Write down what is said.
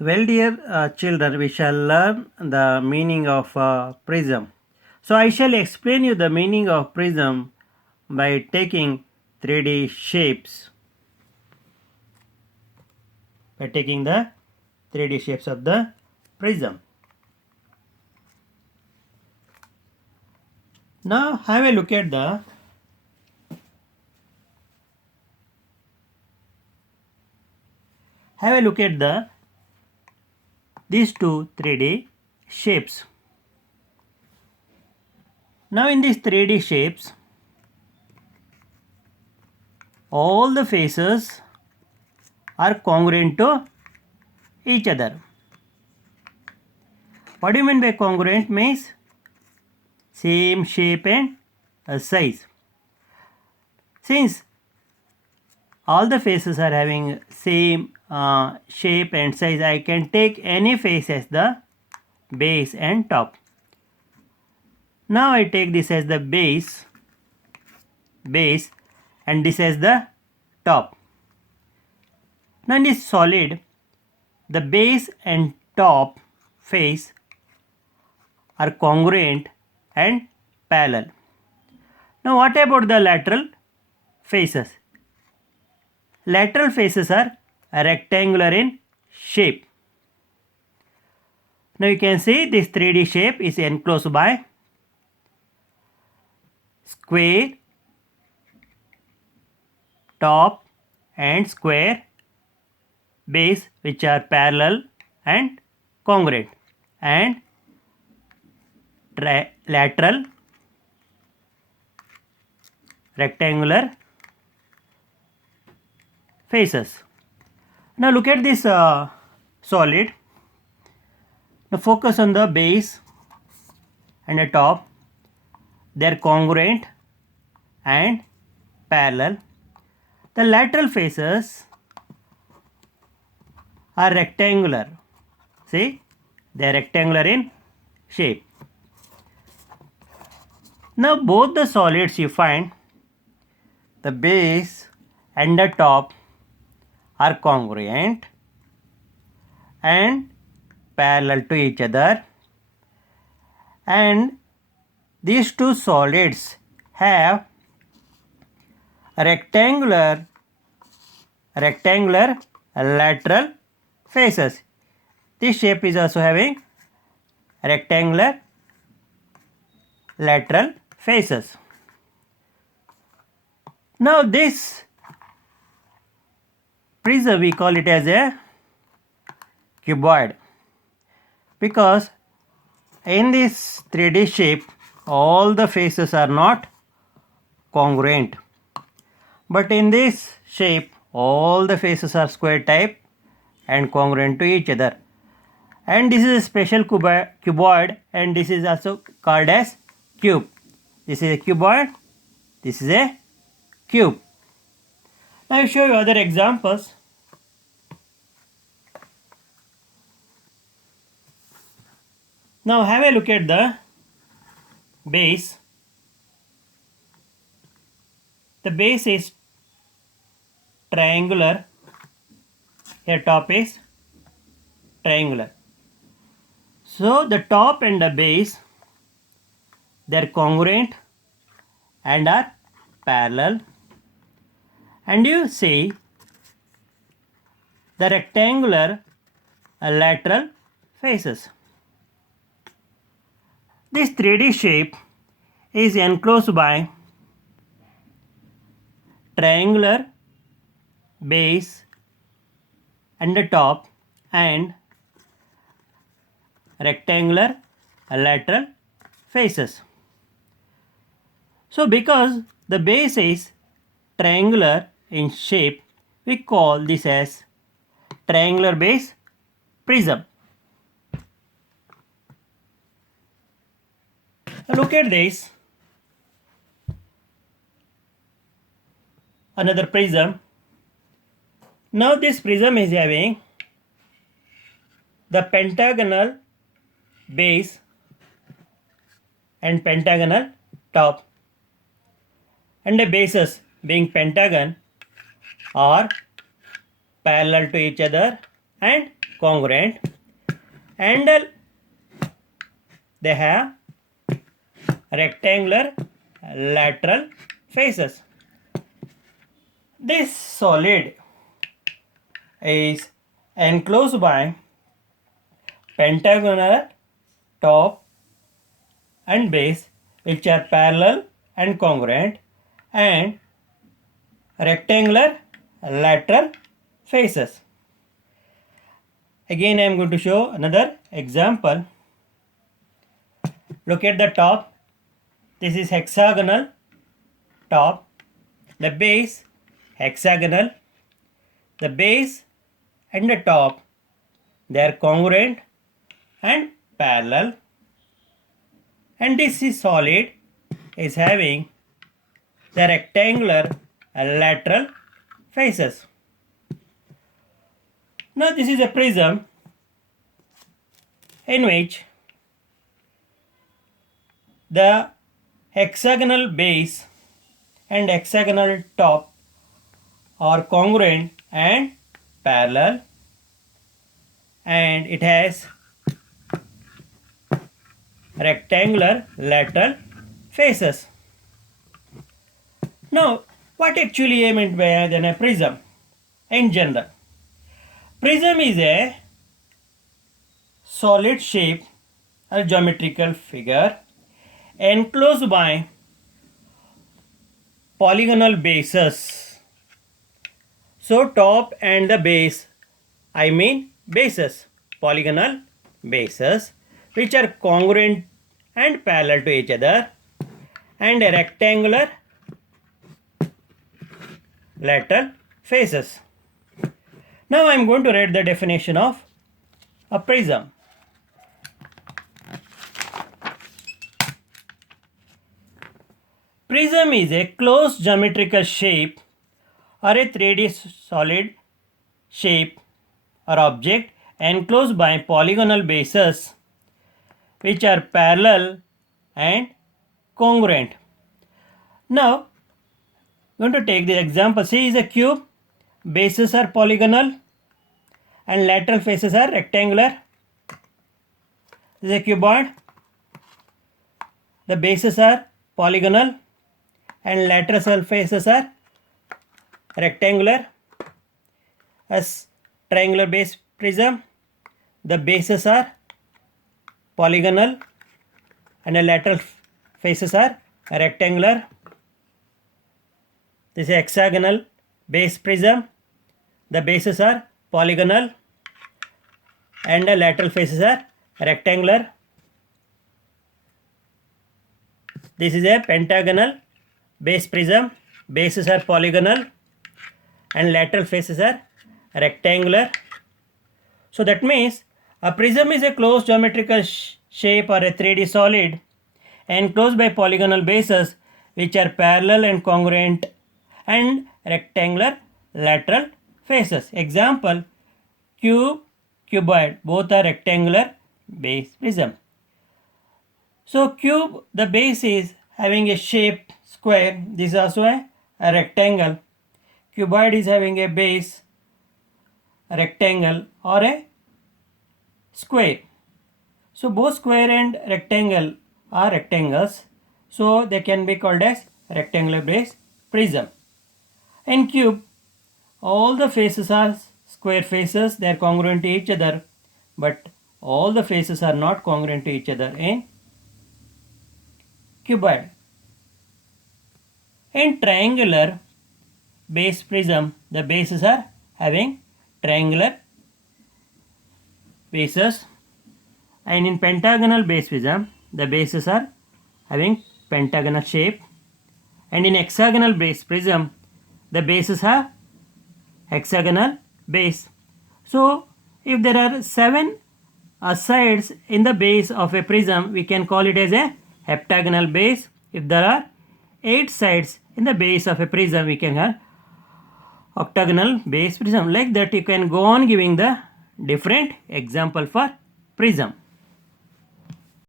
Well, dear children, we shall learn the meaning of prism. So, I shall explain you the meaning of prism by taking 3D shapes. By taking the 3D shapes of the prism. Now, have a look at the these two 3D shapes. Now, in these 3D shapes, all the faces are congruent to each other. What do you mean by congruent? Means same shape and size. Since all the faces are having same shape and size, I can take any face as the base and top. Now I take this as the base and this as the top. Now in this solid, the base and top face are congruent and parallel. Now what about the lateral faces? Lateral faces are rectangular in shape. Now you can see this 3D shape is enclosed by square, top and square base which are parallel and congruent, and lateral rectangular faces. Now look at this solid. Now focus on the base and the top. They are congruent and parallel. The lateral faces are rectangular. See, they are rectangular in shape. Now both the solids you find, the base and the top are congruent and parallel to each other, and these two solids have rectangular lateral faces. This shape is also having rectangular lateral faces. Now this prism we call it as a cuboid, because in this 3D shape all the faces are not congruent, but in this shape all the faces are square type and congruent to each other. And this is a special cuboid, and this is also called as cube. This is a cuboid, this is a cube. Now I will show you other examples. Now have a look at the base. The base is triangular, here top is triangular. So the top and the base, they are congruent and are parallel, and you see the rectangular lateral faces. This 3D shape is enclosed by triangular base and the top and rectangular lateral faces. So because the base is triangular in shape, we call this as triangular base prism. Now look at this. Another prism. Now this prism is having the pentagonal base and pentagonal top, and the bases being pentagon are parallel to each other and congruent, and they have rectangular lateral faces. This solid is enclosed by pentagonal top and base, which are parallel and congruent, and rectangular lateral faces. Again, I am going to show another example. Look at the top. This is hexagonal top. The base hexagonal. The base and the top, they are congruent and parallel. And this is solid is having the rectangular lateral faces. Now this is a prism in which the hexagonal base and hexagonal top are congruent and parallel, and it has rectangular lateral faces. Now, what actually I meant by a prism in general? Prism is a solid shape or geometrical figure enclosed by polygonal bases. So top and the base, I mean bases, polygonal bases, which are congruent and parallel to each other, and rectangular lateral faces. Now I am going to write the definition of a prism. Prism is a closed geometrical shape or a 3D solid shape or object enclosed by polygonal bases which are parallel and congruent. Now, I'm going to take the example. C is a cube, bases are polygonal and lateral faces are rectangular. This is a cuboid. The bases are polygonal and lateral faces are rectangular. As triangular base prism, the bases are polygonal and the lateral faces are rectangular. This is hexagonal base prism. The bases are polygonal and the lateral faces are rectangular. This is a pentagonal base prism. Bases are polygonal and lateral faces are rectangular. So that means a prism is a closed geometrical shape or a 3D solid enclosed by polygonal bases which are parallel and congruent and rectangular lateral faces. Example, cube, cuboid, both are rectangular base prism. So cube, the base is having a shape square. This is also a rectangle. Cuboid is having a base, a rectangle or a square. So both square and rectangle are rectangles. So they can be called as rectangular base prism. In cube, all the faces are square faces. They are congruent to each other. But all the faces are not congruent to each other in cuboid. In triangular base prism, the bases are having triangular bases, and in pentagonal base prism, the bases are having pentagonal shape, and in hexagonal base prism, the bases have hexagonal base. So if there are 7 sides in the base of a prism, we can call it as a heptagonal base. If there are 8 sides in the base of a prism, we can have octagonal base prism. Like that, you can go on giving the different example for prism.